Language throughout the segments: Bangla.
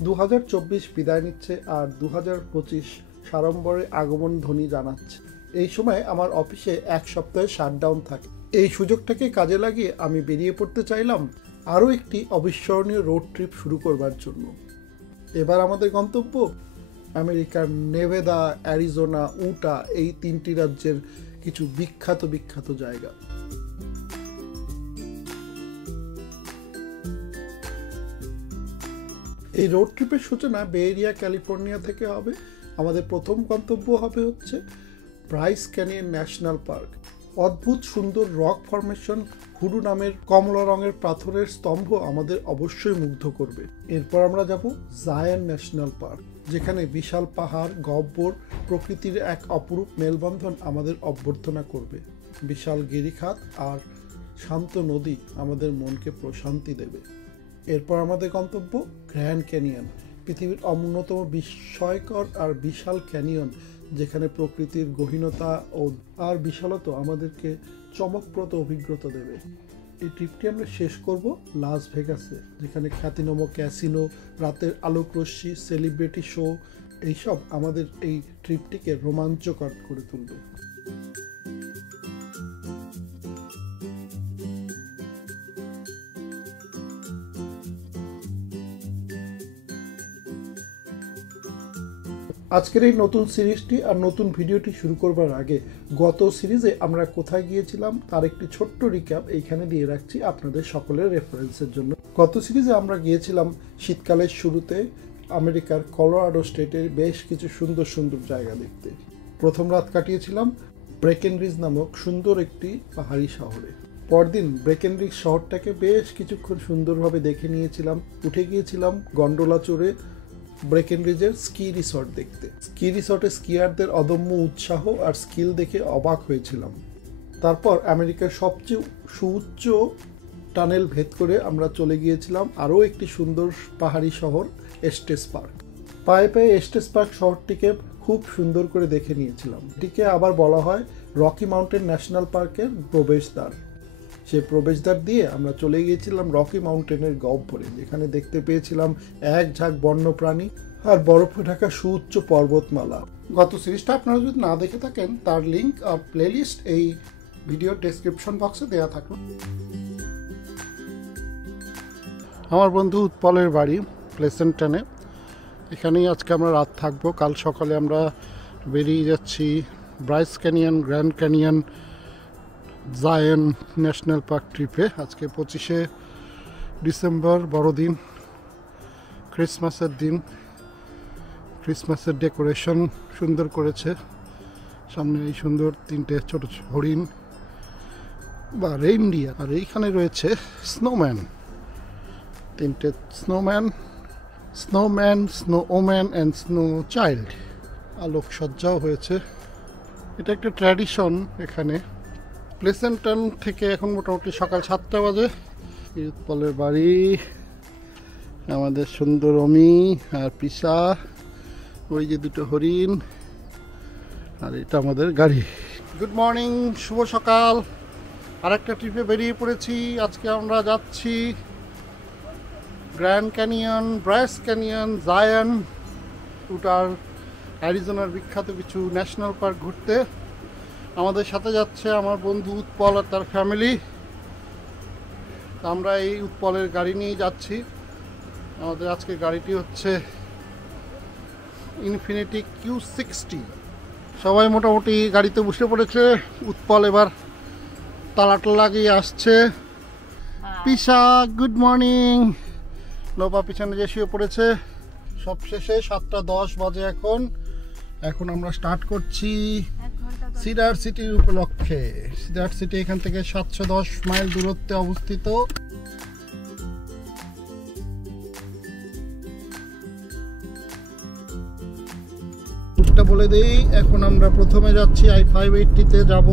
2024 বিদায় নিচ্ছে আর 2025 সাড়ম্বরে আগমন ধ্বনি জানাচ্ছে। এই সময় আমার অফিসে এক সপ্তাহে শাটডাউন থাকে। এই সুযোগটাকে কাজে লাগিয়ে আমি বেরিয়ে পড়তে চাইলাম আরও একটি অবিস্মরণীয় রোড ট্রিপ শুরু করবার জন্য। এবার আমাদের গন্তব্য আমেরিকার নেভাদা, অ্যারিজোনা, উটা, এই 3টি রাজ্যের কিছু বিখ্যাত জায়গা। এই রোড ট্রিপের সূচনা বে এরিয়া, ক্যালিফোর্নিয়া থেকে হবে। আমাদের প্রথম গন্তব্য হবে হচ্ছে ব্রাইস ক্যানিয়ন ন্যাশনাল পার্ক। অদ্ভুত সুন্দর রক ফরমেশন, হুডু নামের কমলা রঙের পাথরের স্তম্ভ আমাদের অবশ্যই মুগ্ধ করবে। এরপর আমরা যাব জায়ান ন্যাশনাল পার্ক, যেখানে বিশাল পাহাড়, গহ্বর, প্রকৃতির এক অপরূপ মেলবন্ধন আমাদের অভ্যর্থনা করবে। বিশাল গিরিখাত আর শান্ত নদী আমাদের মনকে প্রশান্তি দেবে। এরপর আমাদের গন্তব্য গ্র্যান্ড ক্যানিয়ন, পৃথিবীর অন্যতম বিস্ময়কর আর বিশাল ক্যানিয়ন, যেখানে প্রকৃতির গহীনতা ও আর বিশালতা আমাদেরকে চমকপ্রদ অভিজ্ঞতা দেবে। এই ট্রিপটি আমরা শেষ করব লাস ভেগাসে, যেখানে খ্যাতিনাম ক্যাসিনো, রাতের আলোকরশ্মি, সেলিব্রিটি শো, এইসব আমাদের এই ট্রিপটিকে রোমাঞ্চকর করে তুলবে। আজকের এই নতুন সিরিজটি আর নতুন ভিডিওটি শুরু করবার আগে গত সিরিজে আমরা কোথায় গিয়েছিলাম তার একটি ছোট্ট রিক্যাপ এইখানে দিয়ে রাখছি আপনাদের সকলের রেফারেন্সের জন্য। গত সিরিজে আমরা গিয়েছিলাম শীতকালের শুরুতে আমেরিকার কলোরাডো স্টেটের বেশ কিছু সুন্দর জায়গা দেখতে। প্রথম রাত কাটিয়েছিলাম ব্রেকেনরিজ নামক সুন্দর একটি পাহাড়ি শহরে। পরদিন ব্রেকেনরিজ শহরটাকে বেশ কিছুক্ষণ সুন্দরভাবে দেখে নিয়েছিলাম। উঠে গিয়েছিলাম গন্ডোলা চড়ে ব্রেকেনরিজের স্কি রিসর্ট দেখতে। স্কি রিসর্টে স্কিয়ারদের অদম্য উৎসাহ আর স্কিল দেখে অবাক হয়েছিলাম। তারপর আমেরিকার সবচেয়ে সুউচ্চ টানেল ভেদ করে আমরা চলে গিয়েছিলাম আরও একটি সুন্দর পাহাড়ি শহর এস্টেস পার্ক। পায়ে এস্টেস পার্ক শহরটিকে খুব সুন্দর করে দেখে নিয়েছিলাম। এটিকে আবার বলা হয় রকি মাউন্টেন ন্যাশনাল পার্কের প্রবেশদ্বার। সেই প্রবেশদ্বার দিয়ে আমরা চলে গিয়েছিলাম রকি মাউন্টেনের গহ্বরে, যেখানে দেখতে পেয়েছিলাম এক ঝাঁক বন্যপ্রাণী আর বরফে ঢাকা সুউচ্চ পর্বতমালা। গত সিরিজটা আপনারা যদি না দেখে থাকেন তার লিঙ্ক আর প্লেলিস্ট এই ভিডিও ডেসক্রিপশন বক্সে দেওয়া থাকবে। আমার বন্ধু উৎপলের বাড়ি প্লেসেন্টনে, এখানেই আজকে আমরা রাত থাকবো। কাল সকালে আমরা বেরিয়ে যাচ্ছি Bryce canyon, grand canyon, Zayan national park ট্রিপে। আজকে 25শে ডিসেম্বর, বড়দিন, ক্রিসমাসের দিন। ক্রিসমাসের ডেকোরেশন সুন্দর করেছে। সামনে এই সুন্দর 3টে ছোট হরিণ বা রেইনডিয়ার, আর এইখানে রয়েছে স্নোম্যান, 3টে snowman, snow woman and snow child. আলোকসজ্জাও হয়েছে। এটা একটা ট্র্যাডিশন এখানে। প্লেসেন্টন থেকে এখন মোটামুটি সকাল 7টা বাজে। উৎপলের বাড়ি, আমাদের সুন্দর অমি আর পিসা, ওই যে 2টো হরিণ, আর এটা আমাদের গাড়ি। গুড মর্নিং, শুভ সকাল। আরেকটা ট্রিপে বেরিয়ে পড়েছি। আজকে আমরা যাচ্ছি Grand Canyon, Bryce Canyon, Zion, উটার, অ্যারিজোনার বিখ্যাত কিছু ন্যাশনাল পার্ক ঘুরতে। আমাদের সাথে যাচ্ছে আমার বন্ধু উৎপল আর তার ফ্যামিলি। আমরা এই উৎপলের গাড়ি নিয়ে যাচ্ছি। আমাদের আজকে গাড়িটি হচ্ছে ইনফিনিটি Q60। সবাই মোটামুটি গাড়িতে বসে পড়েছে। উৎপল এবার তালাটা লাগিয়ে আসছে। পিসা, গুড মর্নিং। লোপা পিছনে যে শুয়ে পড়েছে। সবশেষে 7টা 10 বাজে এখন আমরা স্টার্ট করছি সিডার সিটির উপলক্ষে। সিডার সিটি এখান থেকে 710 মাইল দূরত্বে অবস্থিত। বলে দেই, এখন আমরা প্রথমে যাচ্ছি I-580-তে যাব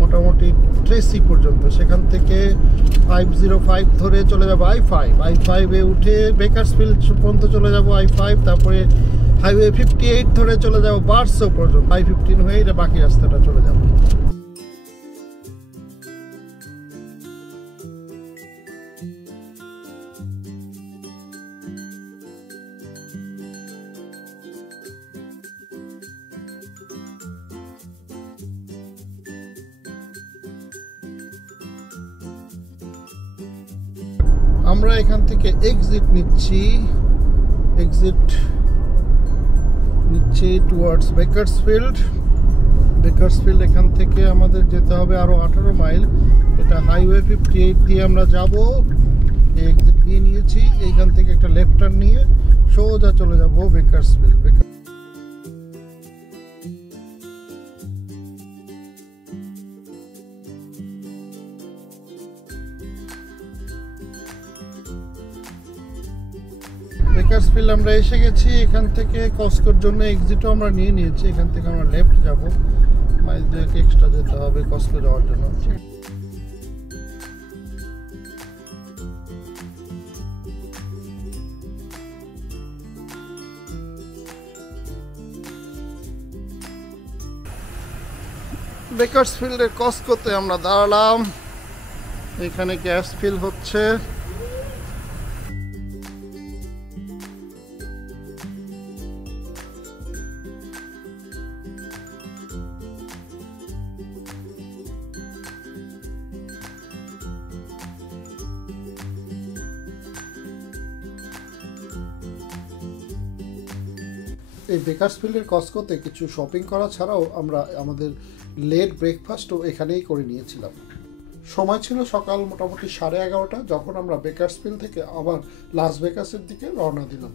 মোটামুটি ট্রেসি পর্যন্ত। সেখান থেকে 505 ধরে চলে যাব I-5-এ উঠে বেকারসফিল্ড পর্যন্ত চলে যাব I-5, তারপরে হাইওয়ে 58 ধরে চলে যাব বার্সো পর্যন্ত। I-15 হয়ে এটা বাকি রাস্তাটা চলে যাব। আমরা এখান থেকে এক্সিট নিচ্ছি টুয়ার্ডস বেকার্সফিল্ড। এখান থেকে আমাদের যেতে হবে আরো 18 মাইল। এটা হাইওয়ে 58 দিয়ে আমরা যাব। এক্সিট নিয়ে নিয়েছি, এইখান থেকে একটা লেফট টার্ন নিয়ে সোজা চলে যাব বেকার্সফিল্ড। বেকার্সফিল্ড আমরা এসে গেছি। এখান থেকে কস্কোর জন্য এক্সিটও আমরা নিয়ে নিয়েছি। এখান থেকে আমরা লেফট যাব, মাইল 2 এক্সট্রা যেতে হবে কস্কো যাওয়ার জন্য। বেকার্সফিল্ডের কস্কোতে আমরা দাঁড়ালাম। এখানে গ্যাস ফিল হচ্ছে। এই বেকার্সফিল্ডের কস্কোতে কিছু শপিং করা ছাড়াও আমরা আমাদের লেট ব্রেকফাস্টও এখানেই করে নিয়েছিলাম। সময় ছিল সকাল মোটামুটি 11:30 যখন আমরা বেকার্সফিল্ড থেকে আবার লাস ভেগাসের দিকে রওনা দিলাম।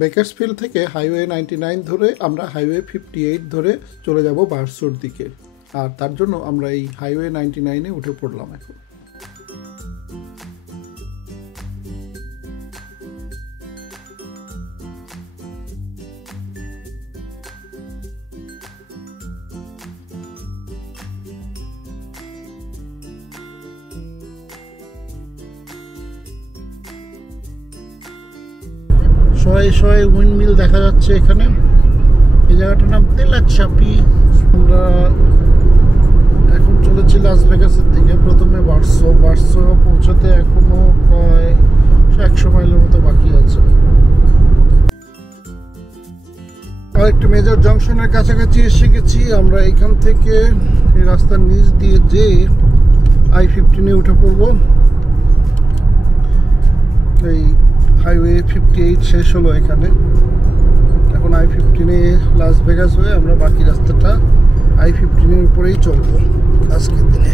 বেকার্সফিল্ড থেকে হাইওয়ে 99 ধরে আমরা হাইওয়ে 58 ধরে চলে যাব বার্সোর দিকে, আর তার জন্য আমরা এই হাইওয়ে 99-এ উঠে পড়লাম এখন। শয়ে উইন্ডমিল দেখা যাচ্ছে এখানে। এই জায়গাটার নাম তেলাচাপি। আমরা এখন চলেছি লাস ভেগাসের দিকে। প্রথমে বার্সো পৌঁছাতে এখনো প্রায় 100 মাইলের মতো বাকি আছে। আরেকটা মেজর জংশনের কাছাকাছি এসে গেছি আমরা। এখান থেকে এই রাস্তার নিচ দিয়ে যে I-15-এ উঠে পড়বো। এই হাইওয়ে 58 শেষ হলো এখানে। এখন I-15-এ লাস ভেগাস হয়ে আমরা বাকি রাস্তাটা I-15-এর উপরেই চলবো আজকের দিনে।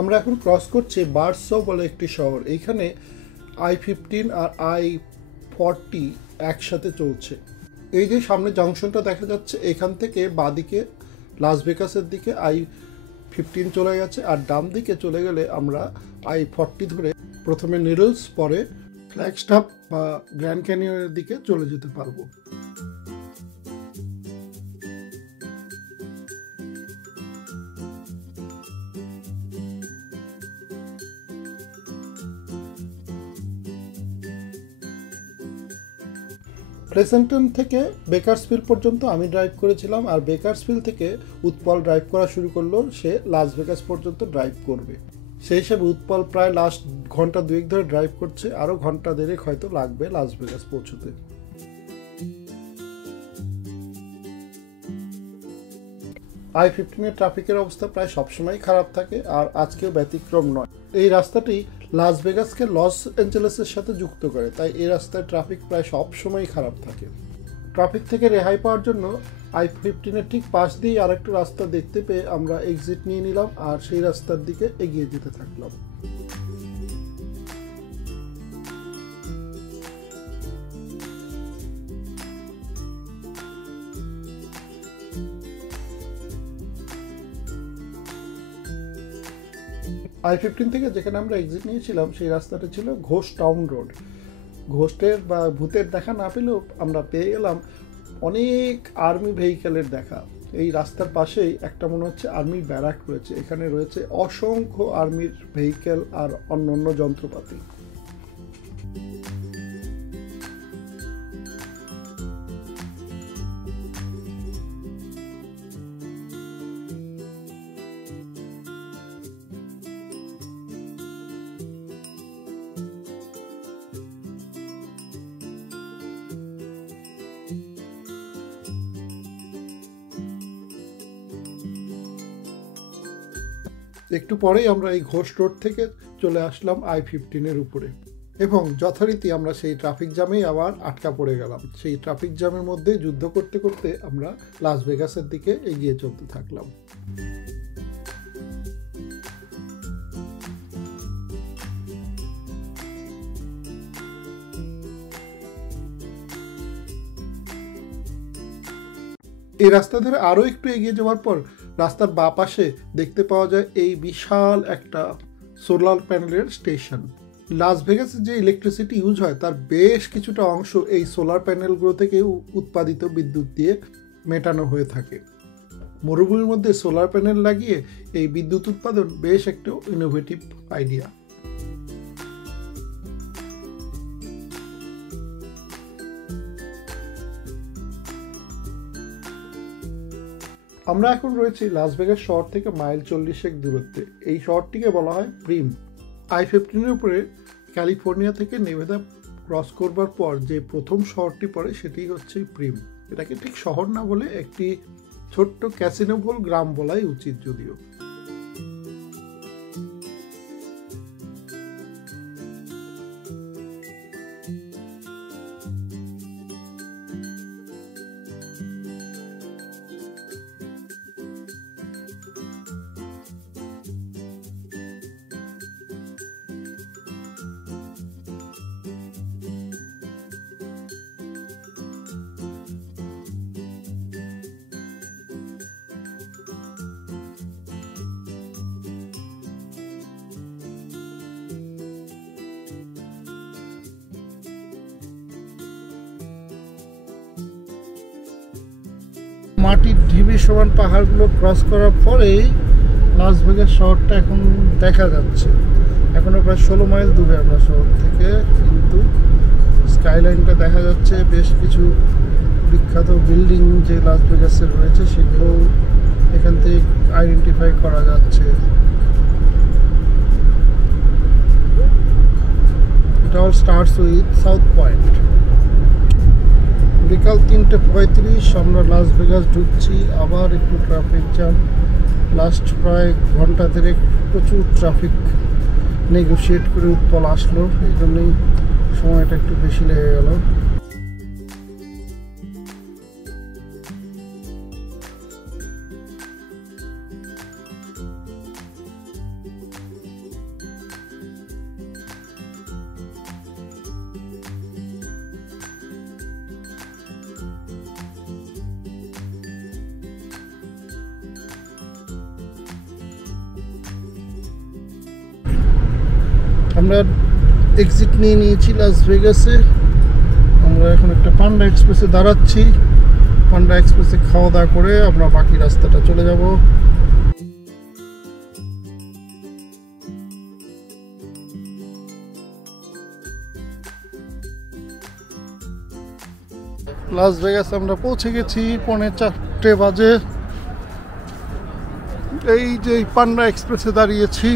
আমরা এখন ক্রস করছি বার্সো বলে একটি শহর। এইখানে I-15 আর I-40 একসাথে চলছে। এই যে সামনে জংশনটা দেখা যাচ্ছে, এখান থেকে বাঁদিকে লাস ভেগাসের দিকে I-15 চলে গেছে, আর ডান দিকে চলে গেলে আমরা I-40 ধরে প্রথমে নিডলস পরে ফ্ল্যাগস্টাফ বা গ্র্যান্ড ক্যানিয়নের দিকে চলে যেতে পারবো। প্লেসেন্টন থেকে বেকার্সফিল্ড পর্যন্ত আমি ড্রাইভ করেছিলাম, আর বেকার্সফিল্ড থেকে উৎপল ড্রাইভ করা শুরু করলো। সে লাস ভেগাস পর্যন্ত ড্রাইভ করবে। সেই হিসেবে উৎপল প্রায় লাস্ট ঘন্টা 2 ধরে ড্রাইভ করছে। আরও ঘন্টা 1.5 হয়তো লাগবে লাস ভেগাস পৌঁছতে। I-15-এর ট্রাফিকের অবস্থা প্রায় সবসময় খারাপ থাকে, আর আজকেও ব্যতিক্রম নয়। এই রাস্তাটি লাস ভেগাসকে লস অ্যাঞ্জেলেসের সাথে যুক্ত করে, তাই এই রাস্তায় ট্রাফিক প্রায় সবসময় খারাপ থাকে। ট্রাফিক থেকে রেহাই পাওয়ার জন্য I-15-এর ঠিক পাশ দিয়ে আরেকটা রাস্তা দেখতে পেয়ে আমরা এক্সিট নিয়ে নিলাম, আর সেই রাস্তার দিকে এগিয়ে যেতে থাকলাম। I-15 থেকে যেখানে আমরা এক্সিট নিয়েছিলাম সেই রাস্তাটা ছিল ঘোষ টাউন রোড। ঘোষের বা ভূতের দেখা না পেলেও আমরা পেয়ে গেলাম অনেক আর্মি ভেহিকেলের দেখা। এই রাস্তার পাশেই একটা মনে হচ্ছে আর্মি ব্যারাক রয়েছে। এখানে রয়েছে অসংখ্য আর্মির ভেহিকেল আর অন্যান্য যন্ত্রপাতি। একটু পরেই আমরা এই ঘোষ রোড থেকে চলে আসলাম I-15 উপরে এবং যথারীতি আমরা সেই ট্রাফিক জ্যামেই আবার আটকা পড়ে গেলাম। সেই ট্রাফিক জ্যামের মধ্যে যুদ্ধ করতে করতে আমরা লাস ভেগাসের দিকে এগিয়ে চলতে থাকলাম। এই রাস্তা ধরে আরও একটু এগিয়ে যাওয়ার পর রাস্তার বাঁ পাশে দেখতে পাওয়া যায় এই বিশাল একটা সোলার প্যানেলের স্টেশন। লাস ভেগাসে যে ইলেকট্রিসিটি ইউজ হয় তার বেশ কিছুটা অংশ এই সোলার প্যানেলগুলো থেকে উৎপাদিত বিদ্যুৎ দিয়ে মেটানো হয়ে থাকে। মরুভূমির মধ্যে সোলার প্যানেল লাগিয়ে এই বিদ্যুৎ উৎপাদন বেশ একটা ইনোভেটিভ আইডিয়া। আমরা এখন রয়েছি লাস ভেগাস শহর থেকে মাইল 40 দূরত্বে। এই শহরটিকে বলা হয় প্রিম। I-15 উপরে ক্যালিফোর্নিয়া থেকে নেভাদা ক্রস করবার পর যে প্রথম শহরটি পড়ে সেটি হচ্ছে প্রিম। এটাকে ঠিক শহর না বলে একটি ছোট্ট ক্যাসিনোভল গ্রাম বলাই উচিত যদিও। মাটির ঢিবি সমান পাহাড়গুলো ক্রস করার পরেই লাস ভেগাস শহরটা এখন দেখা যাচ্ছে। এখনো প্রায় 16 মাইল দূরে আমরা শহর থেকে, কিন্তু স্কাইলাইনটা দেখা যাচ্ছে। বেশ কিছু বিখ্যাত বিল্ডিং যে লাস ভেগাসের রয়েছে সেগুলো এখান থেকে আইডেন্টিফাই করা যাচ্ছে। It all starts with South Point. বিকাল 3:35 আমরা লাস ভেগাস ঢুকছি। আবার একটু ট্রাফিক জ্যাম। লাস্ট প্রায় ঘন্টা দেড়েক প্রচুর ট্রাফিক নেগোশিয়েট করে উৎপল আসলো, এই জন্যই সময়টা একটু বেশি লেগে গেল। আমরা এক্সিট নিয়ে নিয়েছি লাস ভেগাসে। আমরা এখন একটা পান্ডা এক্সপ্রেসে দাঁড়াচ্ছি। পান্ডা এক্সপ্রেসে খাওয়া দাওয়া করে আমরা বাকি রাস্তাটা চলে যাব। লাস ভেগাস আমরা পৌঁছে গেছি 3:45 বাজে। এই যে পান্ডা এক্সপ্রেসে দাঁড়িয়েছি,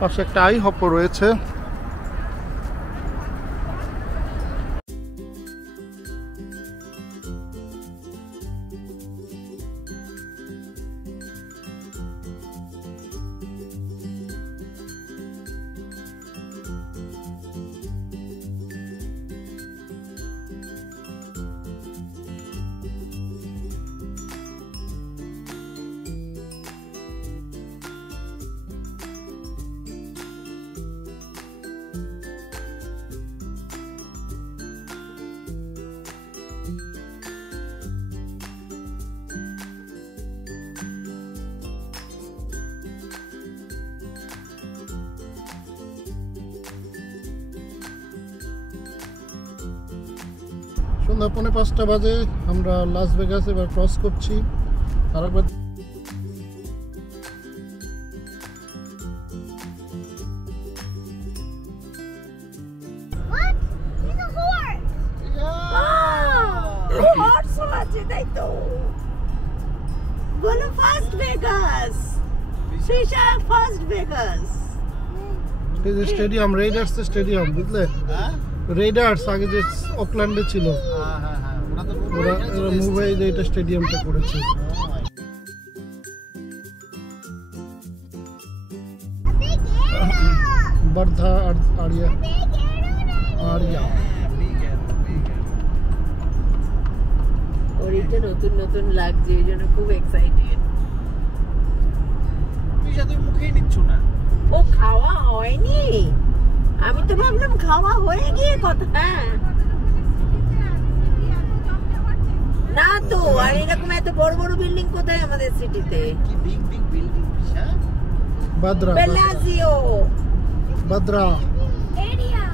পাশে একটা আইহপ রয়েছে। সন্ধ্যা 4:45 বাজে। আমরা লাস ভেগাস এবার ক্রস করছি। আরেকবার স্টেডিয়াম, রেইডার্স স্টেডিয়াম, বুঝলে? রেইডার্স আগে যে অকল্যান্ডে ছিল, ওরা মুভ হয়ে যে এটা স্টেডিয়ামটা করেছে। वर्धा आर्या आर्या और এটা নতুন নতুন লাগছে এই জন্য খুব এক্সাইটেড। তুই সাথে মুখেই নিচ্ছ না। ও খাওয়া হয়নি, আমি তো ভাবলাম খাওয়া হয়ে গিয়ে কথা। হ্যাঁ না তো, আর এরকম এত বড় বড় বিল্ডিং কোথায় আমাদের সিটিতে? কি বিগ বিগ বিল্ডিং বিশাল। भद्रा পেলাজিও भद्रा এরিয়া।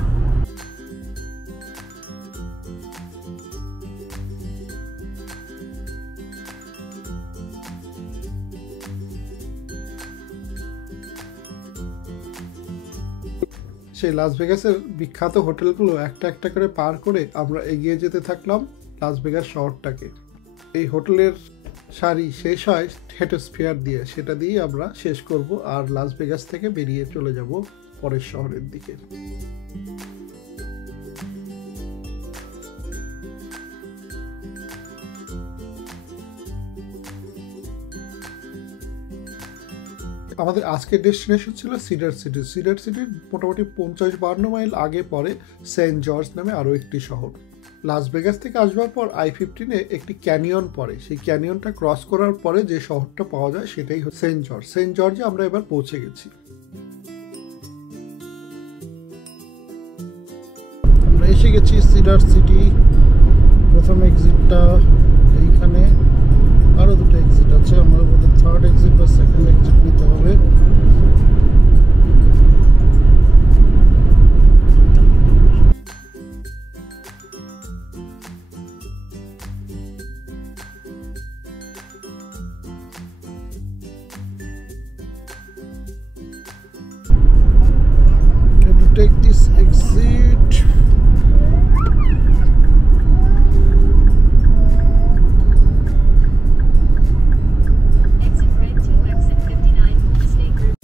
সেই লাস ভেগাসের বিখ্যাত হোটেলগুলো একটা একটা করে পার করে আমরা এগিয়ে যেতে থাকলাম লাস ভেগাস শহরটাকে। এই হোটেলের সারি শেষ হয় হেটোস্ফিয়ার দিয়ে, সেটা দিয়েই আমরা শেষ করব আর লাস ভেগাস থেকে বেরিয়ে চলে যাব পরের শহরের দিকে। আমাদের আজকের ডেস্টিনেশন ছিল সিডার সিটি। সিডার সিটির মোটামুটি 50-52 মাইল আগে পড়ে সেন্ট জর্জ নামে আরও একটি শহর। লাস ভেগাস থেকে আসবার পর I-15-এ একটি ক্যানিয়ন পড়ে, সেই ক্যানিয়নটা ক্রস করার পরে যে শহরটা পাওয়া যায় সেটাই হচ্ছে সেন্ট জর্জ। সেন্ট জর্জে আমরা এবার পৌঁছে গেছি। আমরা এসে গেছি সিডার সিটি। প্রথম এক্সিটটা এইখানে, আরও দুটো এক্সিট আছে, আমার বোধ হয় থার্ড এক্সিট বা সেকেন্ড এক্সিট নিতে হবে। To take this exit, exit right to exit 59, stay group.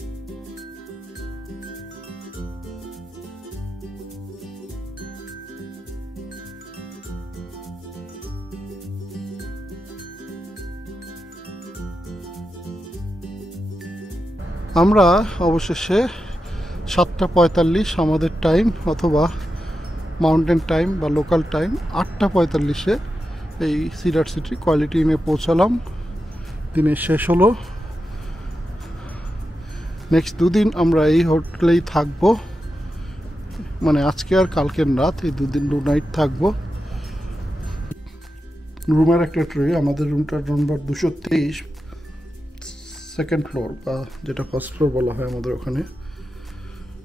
আমরা অবশেষে 7:45 আমাদের টাইম অথবা মাউন্টেন টাইম বা লোকাল টাইম 8:45-এ এই সিডার সিটি কোয়ালিটি ইনে পৌঁছালাম। দিনের শেষ হলো। নেক্সট দুদিন আমরা এই হোটেলেই থাকবো, মানে আজকে আর কালকের রাত, এই দুদিন 2 নাইট থাকবো। রুমের একটা ট্রে, আমাদের রুমটার নম্বর 223, সেকেন্ড ফ্লোর বা যেটা ফার্স্ট ফ্লোর বলা হয় আমাদের ওখানে।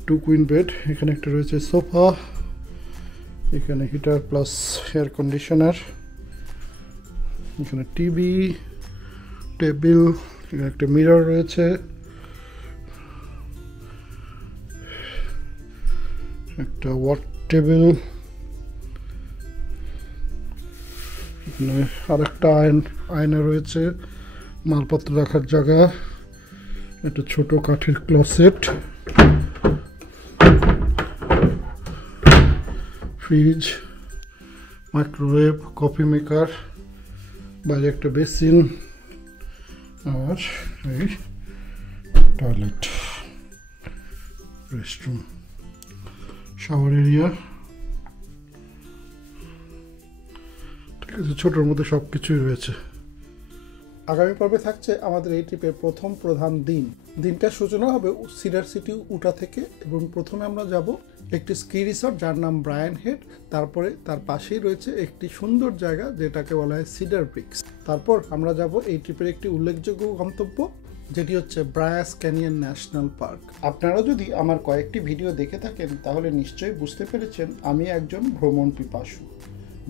2 কুইন বেড, এখানে একটা রয়েছে সোফা, এখানে হিটার প্লাস এয়ার কন্ডিশনার, এখানে টিভি, টেবিল, এখানে একটা মিরর রয়েছে, একটা ওয়ার্ক টেবিল, এখানে আরেকটা আয়না রয়েছে, মালপত্র রাখার জায়গা, একটা ছোট কাঠের closet, fridge, microwave, coffee maker, বাইরে একটা বেসিন, আর এই টয়লেট, রেস্টরুম, শাওয়ার এরিয়া। ঠিক আছে, ছোটোর মধ্যে সব কিছুই রয়েছে। আগামী পর্বে থাকছে আমাদের এই ট্রিপের প্রথম প্রধান দিন। দিনটার সূচনা হবে সিডার সিটি উটা থেকে, এবং প্রথমে আমরা যাব একটি স্কি রিসর্ট যার নাম ব্রায়ান হেড। তারপরে তার পাশেই রয়েছে একটি সুন্দর জায়গা যেটাকে বলা হয় সিডার ব্রিক্স। তারপর আমরা যাব এই ট্রিপের একটি উল্লেখযোগ্য গন্তব্য, যেটি হচ্ছে ব্রায়াস ক্যানিয়ন ন্যাশনাল পার্ক। আপনারা যদি আমার কয়েকটি ভিডিও দেখে থাকেন তাহলে নিশ্চয়ই বুঝতে পেরেছেন আমি একজন ভ্রমণ পিপাসু।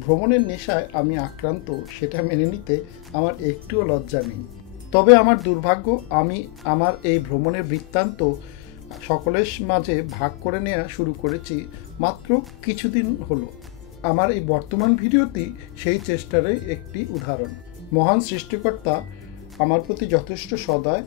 ভ্রমণের নেশায় আমি আক্রান্ত, সেটা মেনে নিতে আমার একটুও লজ্জা নেই। তবে আমার দুর্ভাগ্য, আমি আমার এই ভ্রমণের বৃত্তান্ত সকলের মাঝে ভাগ করে নেওয়া শুরু করেছি মাত্র কিছুদিন হলো। আমার এই বর্তমান ভিডিওটি সেই চেষ্টারই একটি উদাহরণ। মহান সৃষ্টিকর্তা আমার প্রতি যথেষ্ট সদয়,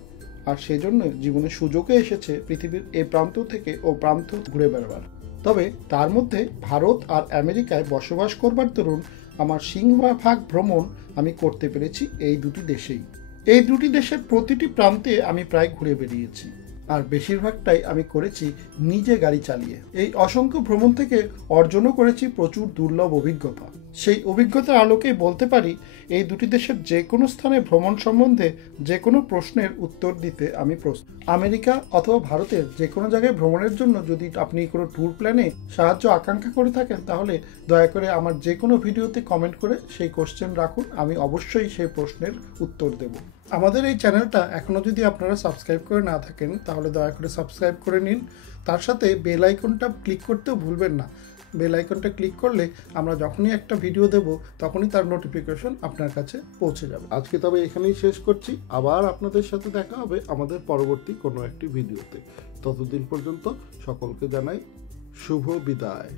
আর সেজন্য জীবনে সুযোগে এসেছে পৃথিবীর এ প্রান্ত থেকে ও প্রান্ত ঘুরে বেড়াবার। তবে তার মধ্যে ভারত আর আমেরিকায় বসবাস করবার দরুন আমার সিংহভাগ ভ্রমণ আমি করতে পেরেছি এই দুটি দেশেই। এই দুটি দেশের প্রতিটি প্রান্তে আমি প্রায় ঘুরে বেরিয়েছি। আর বেশিরভাগটাই আমি করেছি নিজে গাড়ি চালিয়ে। এই অসংখ্য ভ্রমণ থেকে অর্জনও করেছি প্রচুর দুর্লভ অভিজ্ঞতা। সেই অভিজ্ঞতার আলোকেই বলতে পারি এই দুটি দেশের যে কোনো স্থানে ভ্রমণ সম্বন্ধে যে কোনো প্রশ্নের উত্তর দিতে আমি প্রস্তুত। আমেরিকা অথবা ভারতের যে কোনো জায়গায় ভ্রমণের জন্য যদি আপনি কোনো ট্যুর প্ল্যানে সাহায্য আকাঙ্ক্ষা করে থাকেন তাহলে দয়া করে আমার যে কোনো ভিডিওতে কমেন্ট করে সেই কোশ্চেন রাখুন, আমি অবশ্যই সেই প্রশ্নের উত্তর দেব। আমাদের এই চ্যানেলটা এখনও যদি আপনারা সাবস্ক্রাইব করে না থাকেন তাহলে দয়া করে সাবস্ক্রাইব করে নিন, তার সাথে বেল আইকনটা ক্লিক করতেও ভুলবেন না। বেল আইকনটা ক্লিক করলে আমরা যখনই একটা ভিডিও দেব তখনই তার নোটিফিকেশন আপনার কাছে পৌঁছে যাবে। আজকে তবে এখানেই শেষ করছি, আবার আপনাদের সাথে দেখা হবে আমাদের পরবর্তী কোনো একটি ভিডিওতে। ততদিন পর্যন্ত সকলকে জানাই শুভ বিদায়।